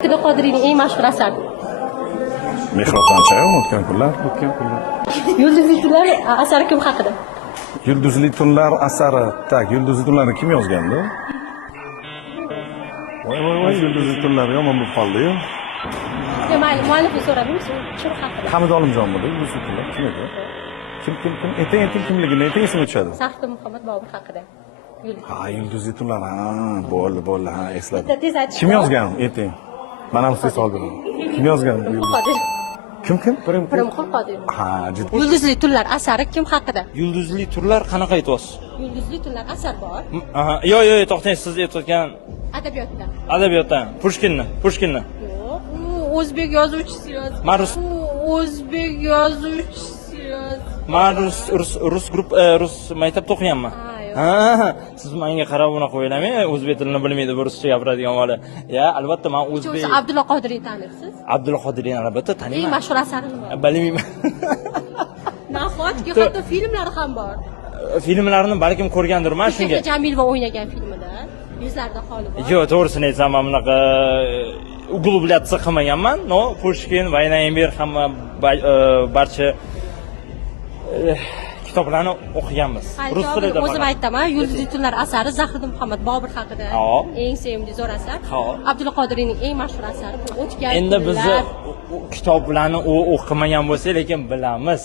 Abdulla Qodiriyning eng mashhur asari. Mehrob Xonchayev o'tgan kunlar. Yulduzli tunlar asari kim haqida? Yulduzli tunlar asari. Tak, Yulduzli tunlarni kim yozgandi? Voy, Yulduzli tunlar yomon bo'lib qoldi-yu. Mayli, muallifni so'radingiz, shu haqida. Hamid Olimjonmidi Yulduzli tunlar? Kim edi? Kim? Ayting kimligini, ayting esimga tushadi. Safdi Muhammad Bobur haqida. Ha, Yulduzli tunlar. Ha, bo'ldi, ha, esladim. Tez aytib. Kim yozgan? Ayting. Mana ham siz oldim. Kim yozgan? Qodir. Kim? Pirimqul Qodir. Ha, juda. Yulduzli tunlar asari kim haqida? Yulduzli turlar qanaqa aytyapsiz? Yulduzli tunlar asar bor. Aha, yo'q, to'xtang, siz aytayotgan Adabiyotdan. adabiyotdan. Pushkinni. Yo'q, u o'zbek yozuvchisi yozgan. Marus. O'zbek yozuvchisi yozgan. Men rus maktabda o'qiganman. Ha, siz menga qarab bunaqa o'ylamang, o'zbek tilini bilmaydi, bu ruscha gapiradigan bola. Ya, albatta men o'zbek. Siz Abdulla Qodiriyni taniysiz? Abdulla Qodiriyni albatta Eng taniyman. mashhur asari nima? Bilmayman. Nahotki hatto filmlari ham bor. Filmlarini balkim ko'rgandirman shunga. Jamilova o'ynagan filmida yuzlarda holi bor. Yo'q, to'g'risini aytsam, men bunaqa uglubляться qilmaganman. No, Pushkin, Vayna и мир hamma barcha kitoblarni o'qiganmiz. Rus tilida. O'zim aytaman, Yulduzli tunlar asari Zahiriddin Muhammad Bobur haqida. Eng sevimli zo'r asar. Abdulla Qodiriyning eng mashhur asari bu o'tgan. Endi biz kitoblarni o'qimagan bo'lsak, lekin bilamiz.